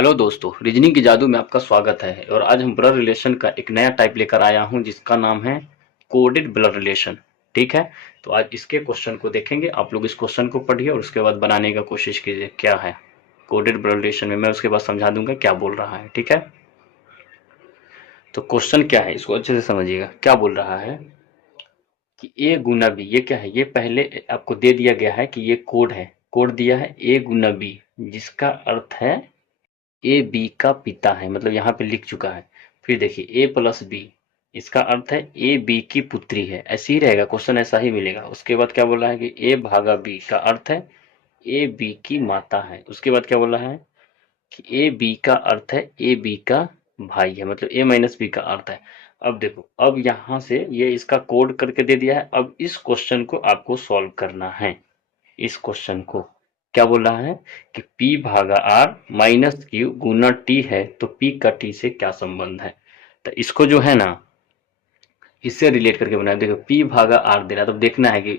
Hello दोस्तों, reasoning के जादू में आपका स्वागत है। और आज हम ब्लड रिलेशन का एक नया टाइप लेकर आया हूं जिसका नाम है कोडेड ब्लड रिलेशन। ठीक है, तो आज इसके क्वेश्चन को देखेंगे। आप लोग इस क्वेश्चन को पढ़िए और उसके बाद बनाने का कोशिश कीजिए क्या है कोडेड ब्लड रिलेशन में। मैं उसके बाद समझा दूंगा क्या बोल रहा है। ठीक है, तो क्वेश्चन क्या है इसको अच्छे से समझिएगा। क्या बोल रहा है कि ए गुना बी, ये क्या है, ये पहले आपको दे दिया गया है कि ये कोड है। कोड दिया है ए गुना बी, जिसका अर्थ है ए बी का पिता है, मतलब यहाँ पे लिख चुका है। फिर देखिए ए प्लस बी, इसका अर्थ है ए बी की पुत्री है। ऐसे ही रहेगा क्वेश्चन, ऐसा ही मिलेगा। उसके बाद क्या बोला है कि ए भागा बी का अर्थ है ए बी की माता है। उसके बाद क्या बोला है कि ए बी का अर्थ है ए बी का भाई है, मतलब ए माइनस बी का अर्थ है। अब देखो, अब यहाँ से ये इसका कोड करके दे दिया है। अब इस क्वेश्चन को आपको सॉल्व करना है। इस क्वेश्चन को क्या बोल रहा है कि P भागा R माइनस क्यू गुना T है, तो P का T से क्या संबंध है। तो इसको जो है ना, इससे रिलेट करके बनाया। देखो P भागा R दे रहा है, तो देखना है कि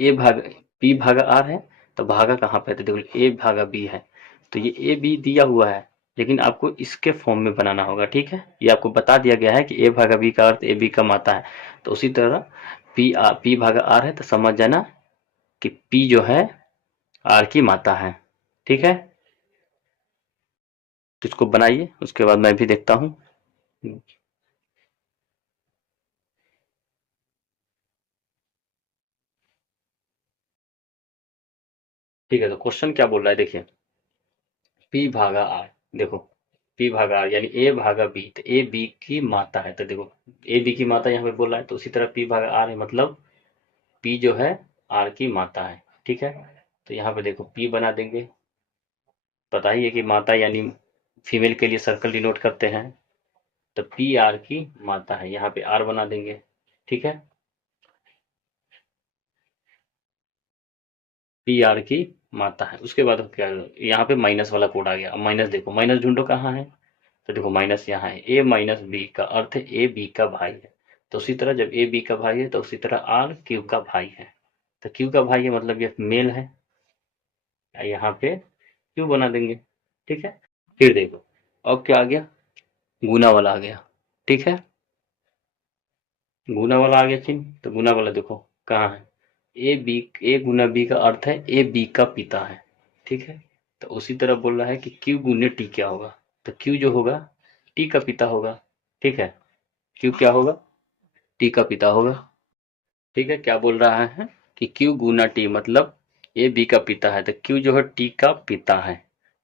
A भागा P भागा R है, तो भागा कहाँ पे है, तो देखो A भागा B है। तो ये A B दिया हुआ है, लेकिन आपको इसके फॉर्म में बनाना होगा। ठीक है, ये आपको बता दिया गया है कि A भागा B का अर्थ A B का माता है। तो उसी तरह P भागा R है, तो समझ जाना कि P जो है आर की माता है। ठीक है, तो इसको बनाइए, उसके बाद मैं भी देखता हूँ। ठीक है, तो क्वेश्चन क्या बोल रहा है देखिए, पी भागा आर। देखो पी भागा आर यानी ए भागा बी, तो ए बी की माता है। तो देखो ए बी की माता यहाँ पे बोल रहा है, तो उसी तरह पी भागा आर है, मतलब पी जो है आर की माता है। ठीक है, तो यहाँ पे देखो पी बना देंगे। पता ही है कि माता यानी फीमेल के लिए सर्कल डिनोट करते हैं। तो पी आर की माता है, यहाँ पे आर बना देंगे। ठीक है, पी आर की माता है। उसके बाद क्या, यहाँ पे माइनस वाला कोड आ गया। अब माइनस देखो, माइनस ढूंढो कहाँ है, तो देखो माइनस यहाँ है। ए माइनस बी का अर्थ है ए बी का भाई है। तो उसी तरह जब ए बी का भाई है, तो उसी तरह आर क्यू का भाई है। तो क्यू का भाई है, मतलब ये मेल है, यहाँ पे क्यू बना देंगे। ठीक है, फिर देखो अब क्या आ गया, गुना वाला आ गया। ठीक है, गुना वाला आ गया चिन्ह। तो गुना वाला देखो कहाँ है, ए बी, ए गुना बी का अर्थ है ए बी का पिता है। ठीक है, तो उसी तरह बोल रहा है कि क्यू गुने टी क्या होगा, तो क्यू जो होगा टी का पिता होगा। ठीक है, क्यू क्या होगा, टी का पिता होगा। ठीक है, क्या बोल रहा है कि क्यू गुना टी मतलब ए बी का पिता है, तो क्यू जो है टी का पिता है।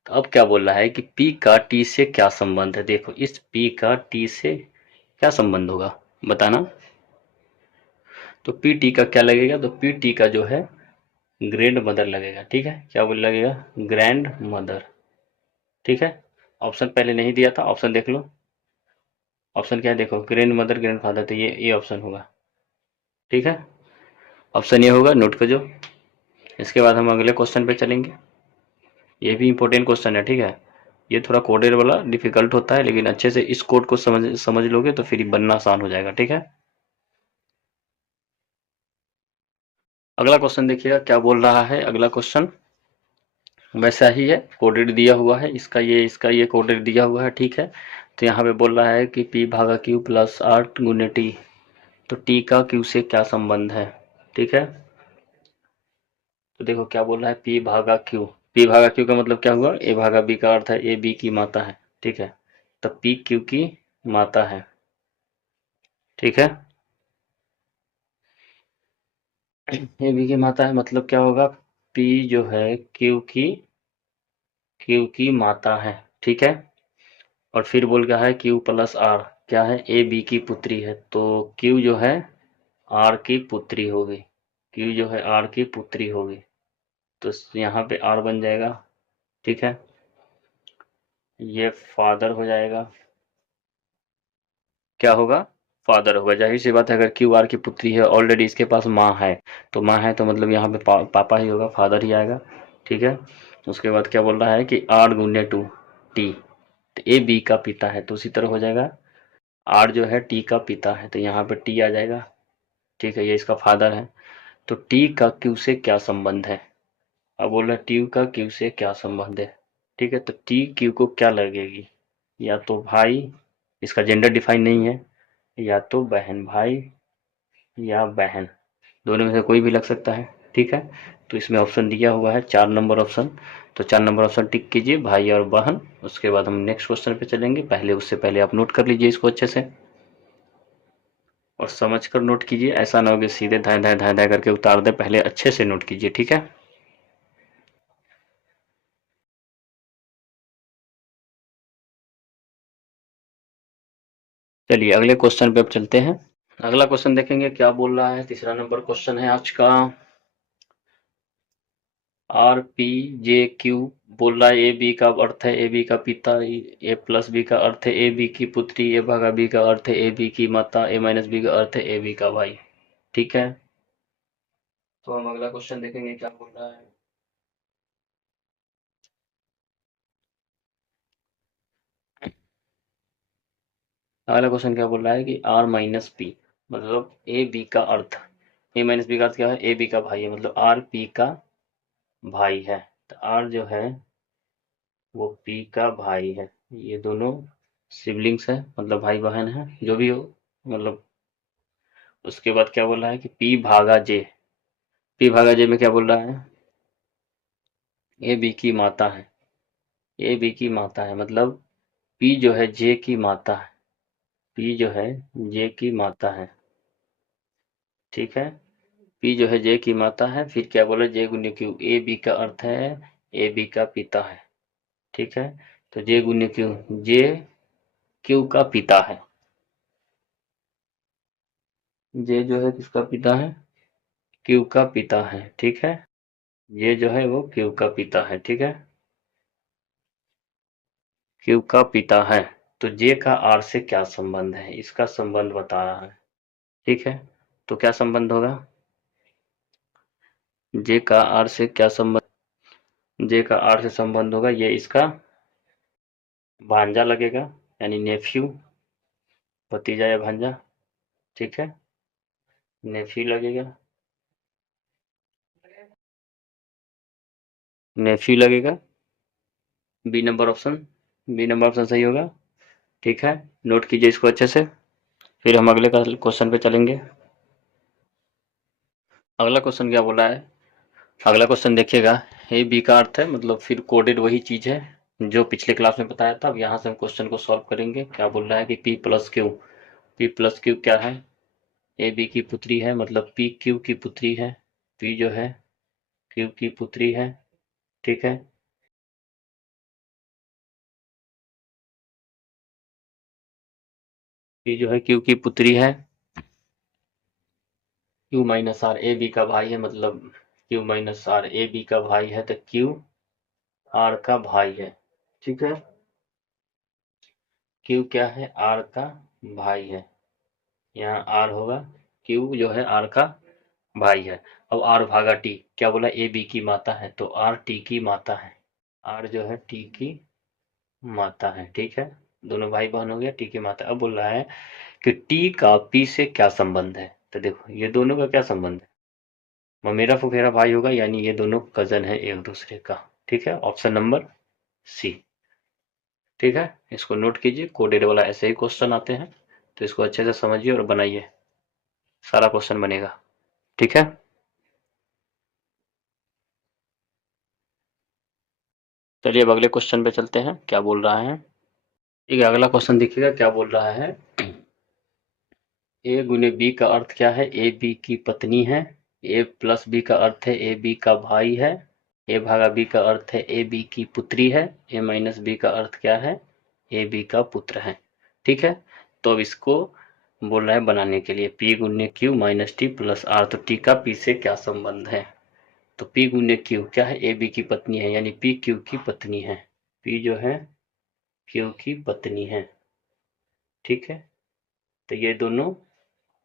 तो अब क्या बोल रहा है कि पी का टी से क्या संबंध है। देखो इस पी का टी से क्या संबंध होगा बताना। तो पी टी का क्या लगेगा, तो पी टी का जो है ग्रैंड मदर लगेगा। ठीक है, क्या बोल लगेगा, ग्रैंड मदर। ठीक है, ऑप्शन पहले नहीं दिया था, ऑप्शन देख लो। ऑप्शन क्या है देखो, ग्रैंड मदर ग्रैंड फादर, तो ये ऑप्शन होगा। ठीक है, ऑप्शन ये होगा, नोट कर जो। इसके बाद हम अगले क्वेश्चन पे चलेंगे। ये भी इंपॉर्टेंट क्वेश्चन है। ठीक है, ये थोड़ा कोडेड वाला डिफिकल्ट होता है, लेकिन अच्छे से इस कोड को समझ समझ लोगे तो फिर बनना आसान हो जाएगा। ठीक है, अगला क्वेश्चन देखिएगा क्या बोल रहा है। अगला क्वेश्चन वैसा ही है, कोडेड दिया हुआ है, इसका ये कोडेड दिया हुआ है। ठीक है, तो यहाँ पे बोल रहा है कि पी भागा क्यू प्लस आर गुने टी, तो टी का क्यू से क्या संबंध है। ठीक है, तो देखो क्या बोल रहा है, पी भागा क्यू। पी भागा क्यू का मतलब क्या हुआ, ए भागा बी का अर्थ है ए बी की माता है। ठीक है, तो पी क्यू की माता है। ठीक है, ए बी की माता है मतलब क्या होगा, पी जो है क्यू की माता है। ठीक है, और फिर बोल गया है क्यू प्लस आर क्या है, ए बी की पुत्री है, तो क्यू जो है आर की पुत्री होगी। क्यू जो है आर की पुत्री होगी, तो यहाँ पे आर बन जाएगा। ठीक है, ये फादर हो जाएगा। क्या होगा, फादर होगा। जाहिर सी बात है, अगर क्यू आर की पुत्री है, ऑलरेडी इसके पास माँ है, तो माँ है तो मतलब यहाँ पे पापा ही होगा, फादर ही आएगा। ठीक है, उसके बाद क्या बोल रहा है कि आर गुने टू टी, तो ए बी का पिता है, तो उसी तरह हो जाएगा आर जो है टी का पिता है, तो यहाँ पे टी आ जाएगा। ठीक है, ये इसका फादर है। तो टी का क्यू से क्या संबंध है। अब बोल रहा है टी का क्यू से क्या संबंध है। ठीक है, तो टी क्यू को क्या लगेगी, या तो भाई, इसका जेंडर डिफाइन नहीं है, या तो बहन भाई या बहन, दोनों में से कोई भी लग सकता है। ठीक है, तो इसमें ऑप्शन दिया हुआ है 4 नंबर ऑप्शन, तो 4 नंबर ऑप्शन टिक कीजिए, भाई और बहन। उसके बाद हम नेक्स्ट क्वेश्चन पे चलेंगे, पहले उससे पहले आप नोट कर लीजिए इसको अच्छे से और समझ कर नोट कीजिए, ऐसा ना हो कि सीधे धाए धाए धाए धाए करके उतार दे, पहले अच्छे से नोट कीजिए। ठीक है, चलिए अगले क्वेश्चन पे अब चलते हैं। अगला क्वेश्चन देखेंगे क्या बोल रहा है, तीसरा नंबर क्वेश्चन है आज का। आर पी जे क्यू बोल रहा है ए बी का अर्थ है ए बी का पिता, ए प्लस बी का अर्थ है ए बी की पुत्री, ए भागा बी का अर्थ है ए बी की माता, ए माइनस बी का अर्थ है ए बी का भाई। ठीक है, तो हम अगला क्वेश्चन देखेंगे क्या बोल रहा है। अगला क्वेश्चन क्या बोल रहा है कि आर माइनस पी मतलब ए बी का अर्थ, ए माइनस बी का अर्थ क्या है, ए बी का भाई है, मतलब आर पी का भाई है। तो आर जो है वो पी का भाई है, ये दोनों सिबलिंग्स है, मतलब भाई बहन है, जो भी हो मतलब। उसके बाद क्या बोल रहा है कि पी भागा जे, पी भागा जे में क्या बोल रहा है, ए बी की माता है, ए बी की माता है, मतलब पी जो है जे की माता है, पी जो है जे की माता है। ठीक है, पी जो है जे की माता है, फिर क्या बोला जे गुण्य क्यू, ए बी का अर्थ है ए बी का पिता है। ठीक है, तो जे गुण्य क्यू, जे क्यू का पिता है, जे जो है किसका पिता है, क्यू का पिता है। ठीक है, ये जो है वो क्यू का पिता है। ठीक है, क्यू का पिता है, तो जे का आर से क्या संबंध है, इसका संबंध बता रहा है। ठीक है, तो क्या संबंध होगा, जे का आर से क्या संबंध, जे का आर से संबंध होगा, ये इसका भांजा लगेगा, यानी नेफ्यू, भतीजा या भांजा। ठीक है, नेफ्यू लगेगा, नेफ्यू लगेगा, B number option, B number option सही होगा। ठीक है, नोट कीजिए इसको अच्छे से, फिर हम अगले क्वेश्चन पे चलेंगे। अगला क्वेश्चन क्या बोला है, अगला क्वेश्चन देखिएगा, ए बी का अर्थ है मतलब फिर कोडेड वही चीज है जो पिछले क्लास में बताया था। अब यहाँ से हम क्वेश्चन को सॉल्व करेंगे। क्या बोल रहा है कि P plus Q, P plus Q क्या है, ए बी की पुत्री है, मतलब पी क्यू की पुत्री है, पी जो है क्यू की पुत्री है। ठीक है, पी जो है क्यू की पुत्री है, Q minus R A B का भाई है, मतलब Q minus R A B का भाई है, तो क्यू आर का भाई है। ठीक है, क्यू क्या है, आर का भाई है, यहाँ आर होगा, क्यू जो है आर का भाई है। अब आर भागा टी, क्या बोला, ए बी की माता है, तो आर टी की माता है, आर जो है टी की माता है। ठीक है, दोनों भाई बहन हो गया, टी की माता। अब बोल रहा है कि टी का पी से क्या संबंध है, तो देखो ये दोनों का क्या संबंध है, ममेरा फुफेरा भाई होगा, यानी ये दोनों कजन है एक दूसरे का। ठीक है, ऑप्शन नंबर सी। ठीक है, इसको नोट कीजिए, कोडेड वाला ऐसे ही क्वेश्चन आते हैं, तो इसको अच्छे से समझिए और बनाइए, सारा क्वेश्चन बनेगा। ठीक है, चलिए अब अगले क्वेश्चन पे चलते हैं, क्या बोल रहा है। ठीक है, अगला क्वेश्चन देखिएगा क्या बोल रहा है, ए गुने बी का अर्थ क्या है, ए बी की पत्नी है, ए प्लस बी का अर्थ है ए बी का भाई है, ए भागा बी का अर्थ है ए बी की पुत्री है, ए माइनस बी का अर्थ क्या है, ए बी का पुत्र है। ठीक है, तो अब इसको बोल रहा है बनाने के लिए, पी गुने Q minus T plus R, तो टी का पी से क्या संबंध है, तो पी गुने क्यू क्या है, ए बी की पत्नी है, यानी पी क्यू की पत्नी है, पी जो है क्यू की पत्नी है। ठीक है, तो ये दोनों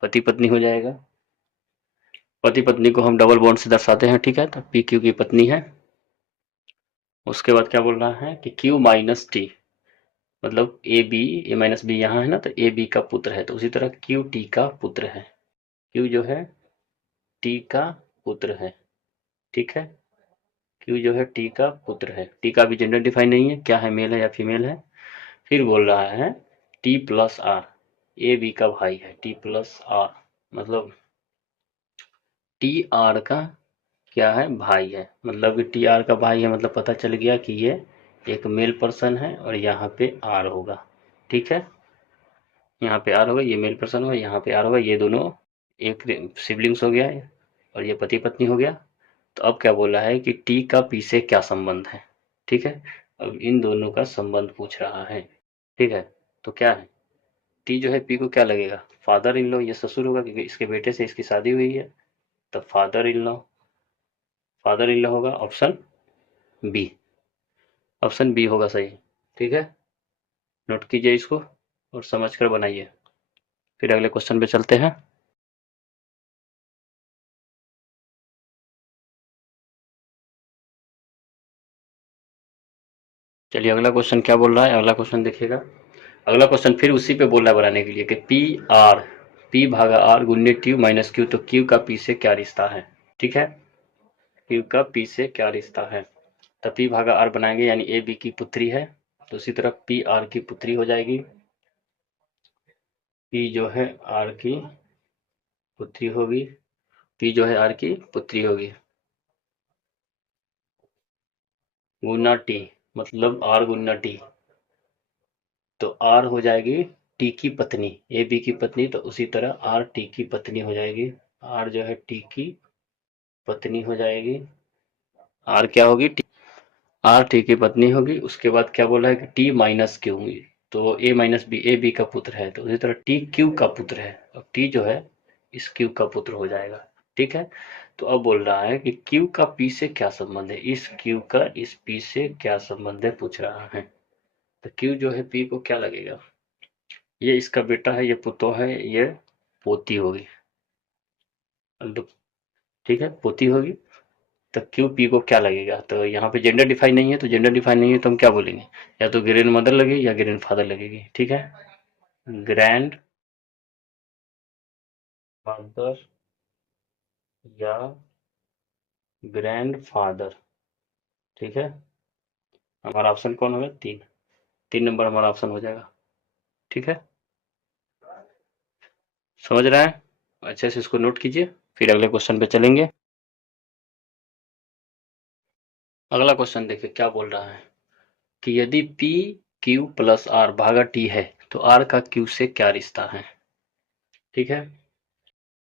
पति पत्नी हो जाएगा, पति पत्नी को हम डबल बॉन्ड से दर्शाते हैं। ठीक है, तो पी क्यू की पत्नी है। उसके बाद क्या बोल रहा है कि क्यू माइनस टी, मतलब A B, A minus B यहाँ है ना, तो ए बी का पुत्र है, तो उसी तरह क्यू टी का पुत्र है, क्यू जो है टी का पुत्र है। ठीक है, क्यू जो है टी का पुत्र है। टी का भी जेंडर डिफाइन नहीं है, क्या है, मेल है या फीमेल है। फिर बोल रहा है T plus R, A B का भाई है, टी प्लस आर मतलब टी आर का क्या है, भाई है। मतलब कि टी आर का भाई है, मतलब पता चल गया कि ये एक मेल पर्सन है और यहाँ पे आर होगा। ठीक है, यहाँ पे आर होगा, ये मेल पर्सन होगा, यहाँ पे आर होगा, ये दोनों एक सिबलिंग्स हो गया है और ये पति पत्नी हो गया। तो अब क्या बोला है कि टी का पी से क्या संबंध है। ठीक है, अब इन दोनों का संबंध पूछ रहा है। ठीक है, तो क्या है, टी जो है पी को क्या लगेगा, फादर इन लॉ, ये ससुर होगा क्योंकि इसके बेटे से इसकी शादी हुई है, तो father in law, father in law होगा ऑप्शन बी। ऑप्शन बी होगा सही। ठीक है, नोट कीजिए इसको और समझ कर बनाइए। फिर अगले क्वेश्चन पे चलते हैं। चलिए अगला क्वेश्चन क्या बोल रहा है, अगला क्वेश्चन देखिएगा। अगला क्वेश्चन फिर उसी पे बोल रहा है बनाने के लिए कि पी आर, पी भागा आर गुन्ने क्यू माइनस क्यू, तो क्यू का पी से क्या रिश्ता है। ठीक है, क्यू का पी से क्या रिश्ता है। तो पी भागा आर बनाएंगे यानी ए बी की पुत्री है, तो उसी तरह पी आर की पुत्री हो जाएगी। पी जो है आर की पुत्री होगी, पी जो है आर की पुत्री होगी, गुना टी, मतलब आर गुना टी, तो आर हो जाएगी टी की पत्नी, ए बी की पत्नी, तो उसी तरह आर टी की पत्नी हो जाएगी। आर जो है टी की पत्नी हो जाएगी। आर क्या होगी, टी, आर टी की पत्नी होगी। उसके बाद क्या बोला है कि टी माइनस क्यू होगी, तो ए माइनस बी, ए बी का पुत्र है, तो उसी तरह टी क्यू का पुत्र है, अब टी जो है इस क्यू का पुत्र हो जाएगा। ठीक है, तो अब बोल रहा है कि क्यू का पी से क्या संबंध है, इस क्यू का इस पी से क्या संबंध है पूछ रहा है। तो क्यू जो है पी को क्या लगेगा, ये इसका बेटा है, ये पुतो है, ये पोती होगी। ठीक है, पोती होगी। तो क्यू पी को क्या लगेगा, तो यहाँ पे जेंडर डिफाइन नहीं है, तो जेंडर डिफाइन नहीं है तो हम क्या बोलेंगे, या तो ग्रैंड मदर लगेगी या ग्रैंड फादर लगेगी। ठीक है, ग्रैंड फादर या ग्रैंड फादर। ठीक है, हमारा ऑप्शन कौन होगा, तीन, 3 नंबर हमारा ऑप्शन हो जाएगा। ठीक है, समझ रहे हैं, अच्छे से इसको नोट कीजिए, फिर अगले क्वेश्चन पे चलेंगे। अगला क्वेश्चन देखिए क्या बोल रहा है कि यदि पी क्यू प्लस आर भागा टी है तो आर का क्यू से क्या रिश्ता है। ठीक है,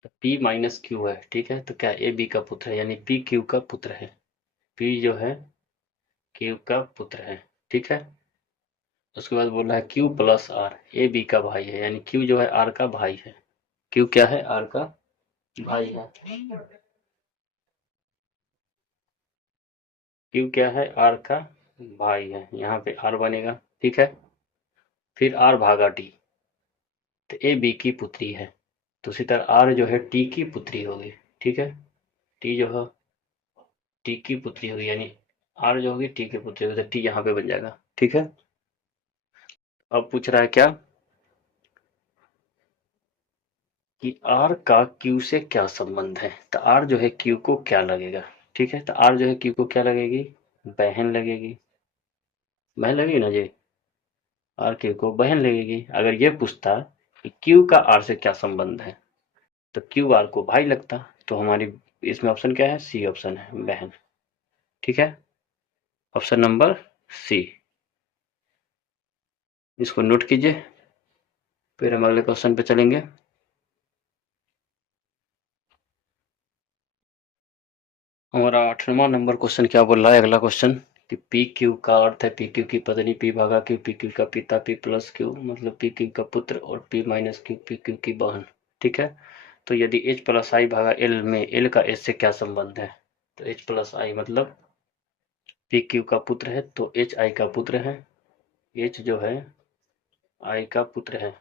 तो पी माइनस क्यू है। ठीक है, तो क्या ए बी का पुत्र है, यानी पी क्यू का पुत्र है, पी जो है क्यू का पुत्र है। ठीक है, उसके बाद बोल रहा है Q plus R, A B का भाई है, यानी क्यू जो है आर का भाई है, क्यू क्या है, आर का भाई है। क्यू क्या है, आर का भाई है, यहाँ पे आर बनेगा। ठीक है, फिर आर भागा टी, तो ए बी की पुत्री है, तो उसी तरह आर जो है टी की पुत्री होगी। ठीक है, टी जो है टी की पुत्री होगी, यानी आर जो होगी टी की पुत्री होगी, तो टी यहाँ पे बन जाएगा। ठीक है, अब पूछ रहा है क्या कि आर का क्यू से क्या संबंध है, तो आर जो है क्यू को क्या लगेगा। ठीक है, तो आर जो है क्यू को क्या लगेगी, बहन लगेगी, बहन लगेगी ना जी, आर क्यू को बहन लगेगी। अगर ये पूछता कि क्यू का आर से क्या संबंध है, तो क्यू आर को भाई लगता, तो हमारी इसमें ऑप्शन क्या है, सी ऑप्शन है, बहन। ठीक है, ऑप्शन नंबर सी, इसको नोट कीजिए, फिर हम अगले क्वेश्चन पे चलेंगे। हमारा 8वां नंबर क्वेश्चन क्या बोल रहा है, अगला क्वेश्चन कि पी क्यू का अर्थ है पी क्यू की पत्नी, पी भागा क्यू पी क्यू का पिता, पी प्लस क्यू मतलब पी क्यू का पुत्र, और P minus Q P Q की बहन। ठीक है, तो यदि एच प्लस आई भागा एल में एल का एच से क्या संबंध है, तो एच प्लस आई मतलब पी क्यू का पुत्र है, तो एच आई का पुत्र है, एच जो है आई का पुत्र है,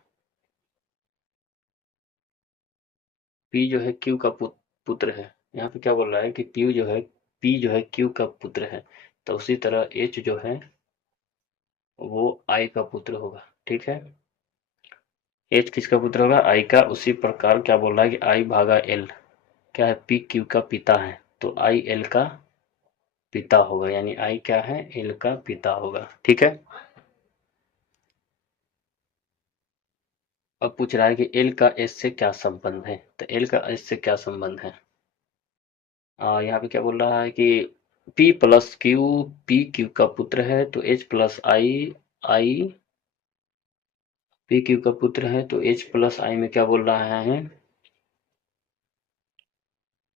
पी जो है क्यू का पुत्र है। यहाँ पे क्या बोल रहा है कि क्यू जो है पी जो है क्यू का पुत्र है, तो उसी तरह एच जो है वो आई का पुत्र होगा। ठीक है, एच किसका पुत्र होगा, आई का। उसी प्रकार क्या बोल रहा है कि आई भागा एल क्या है, पी क्यू का पिता है, तो आई एल का पिता होगा, यानी आई क्या है, एल का पिता होगा। ठीक है, अब पूछ रहा है कि एल का एस से क्या संबंध है, तो एल का एस से क्या संबंध है। यहाँ पे क्या बोल रहा है कि P plus Q, P Q का पुत्र है तो H plus I, I P Q का पुत्र है तो एच प्लस आई में क्या बोल रहा है,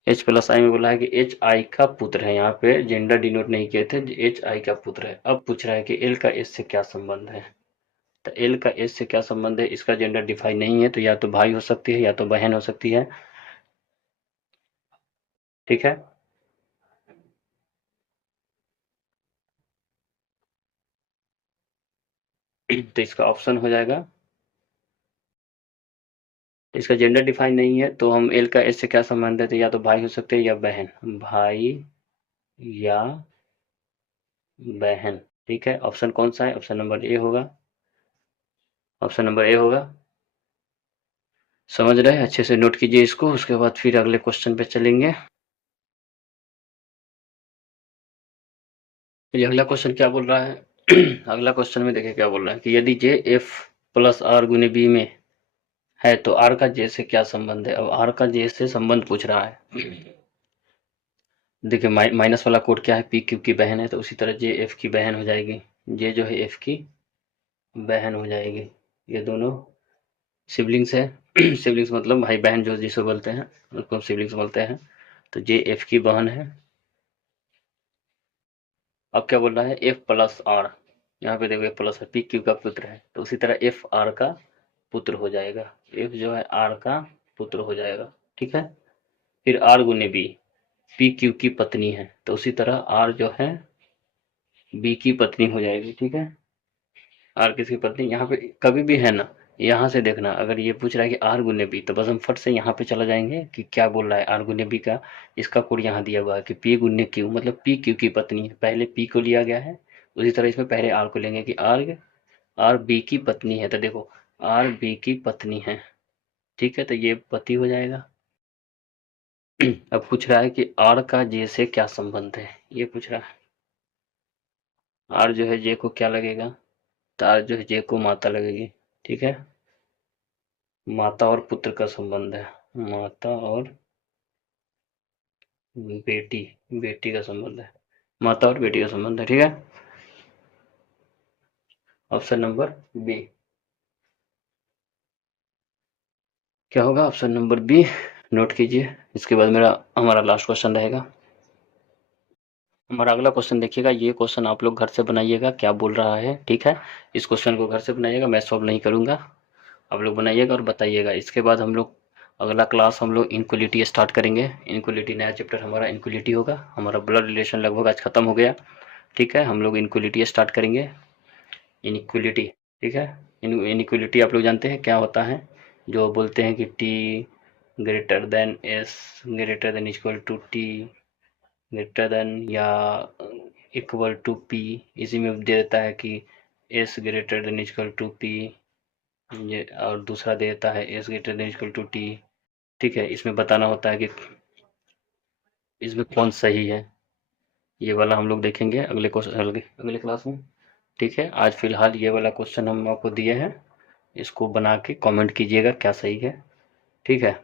एच प्लस आई में बोला है कि एच आई का पुत्र है, यहाँ पे जेंडर डिनोट नहीं किए थे, एच आई का पुत्र है। अब पूछ रहा है कि एल का एस से क्या संबंध है, तो एल का एस से क्या संबंध है, इसका जेंडर डिफाइन नहीं है, तो या तो भाई हो सकती है या तो बहन हो सकती है। ठीक है, तो इसका ऑप्शन हो जाएगा, इसका जेंडर डिफाइन नहीं है तो हम एल का एस से क्या संबंध है, तो या तो भाई हो सकते हैं या बहन, भाई या बहन। ठीक है, ऑप्शन कौन सा है, ऑप्शन नंबर ए होगा, ऑप्शन नंबर ए होगा। समझ रहे हैं, अच्छे से नोट कीजिए इसको, उसके बाद फिर अगले क्वेश्चन पे चलेंगे। ये अगला क्वेश्चन क्या बोल रहा है, अगला क्वेश्चन में देखिए क्या बोल रहा है कि यदि जे एफ प्लस आर गुने बी में है तो आर का जे से क्या संबंध है। अब आर का जे से संबंध पूछ रहा है। देखिए माइनस वाला कोड क्या है, पी क्यू की बहन है तो उसी तरह जे एफ की बहन हो जाएगी, जे जो है एफ की बहन हो जाएगी। ये दोनों सिबलिंग्स है। सिबलिंग्स मतलब भाई बहन जो जिसे बोलते हैं उसको सिबलिंग्स बोलते हैं। तो जे एफ की बहन है। अब क्या बोल रहा है, एफ प्लस आर, यहाँ पे देखो एफ प्लस पी क्यू का पुत्र है तो उसी तरह एफ आर का पुत्र हो जाएगा, एफ जो है आर का पुत्र हो जाएगा। ठीक है, फिर आर गुने बी, पी क्यू की पत्नी है तो उसी तरह आर जो है बी की पत्नी हो जाएगी। ठीक है, आर किसकी पत्नी, यहाँ पे कभी भी है ना, यहाँ से देखना अगर ये पूछ रहा है कि आर गुने बी तो बस हम फट से यहाँ पे चला जाएंगे कि क्या बोल रहा है आर गुने बी का। इसका कोड यहाँ दिया हुआ है कि पी गुने क्यू, मतलब पी क्यू की पत्नी है, पहले पी को लिया गया है, उसी तरह इसमें पहले आर को लेंगे कि आर आर बी की पत्नी है, तो देखो आर बी की पत्नी है। ठीक है, तो ये पति हो जाएगा। अब पूछ रहा है कि आर का जे से क्या संबंध है, ये पूछ रहा है। आर जो है जे को क्या लगेगा, तो आर जो है जे को माता लगेगी। ठीक है, माता और पुत्र का संबंध है, माता और बेटी, बेटी का संबंध है, माता और बेटी का संबंध है। ठीक है, ऑप्शन नंबर बी क्या होगा, ऑप्शन नंबर बी नोट कीजिए। इसके बाद हमारा लास्ट क्वेश्चन रहेगा। हमारा अगला क्वेश्चन देखिएगा, ये क्वेश्चन आप लोग घर से बनाइएगा, क्या बोल रहा है। ठीक है, इस क्वेश्चन को घर से बनाइएगा, मैं सॉल्व नहीं करूंगा, आप लोग बनाइएगा और बताइएगा। इसके बाद हम लोग अगला क्लास हम लोग इनक्वलिटी स्टार्ट करेंगे। इनक्वलिटी नया चैप्टर हमारा इनक्वलिटी होगा, हमारा ब्लड रिलेशन लगभग आज खत्म हो गया। ठीक है, हम लोग इनक्वलिटी स्टार्ट करेंगे, इनक्वलिटी। ठीक है, इनक्वलिटी आप लोग जानते हैं क्या होता है, जो बोलते हैं कि T greater than S greater than equal to T greater than या इक्वल टू पी, इसी में दे देता है कि S greater than equal to P, ये और दूसरा दे देता है S greater than equal to T. ठीक है, इसमें बताना होता है कि इसमें कौन सही है, ये वाला हम लोग देखेंगे अगले क्वेश्चन अगले क्लास में। ठीक है, आज फिलहाल ये वाला क्वेश्चन हम आपको दिए हैं, इसको बना के कमेंट कीजिएगा क्या सही है। ठीक है,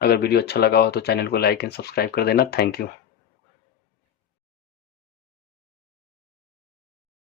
अगर वीडियो अच्छा लगा हो तो चैनल को लाइक एंड सब्सक्राइब कर देना। Thank you.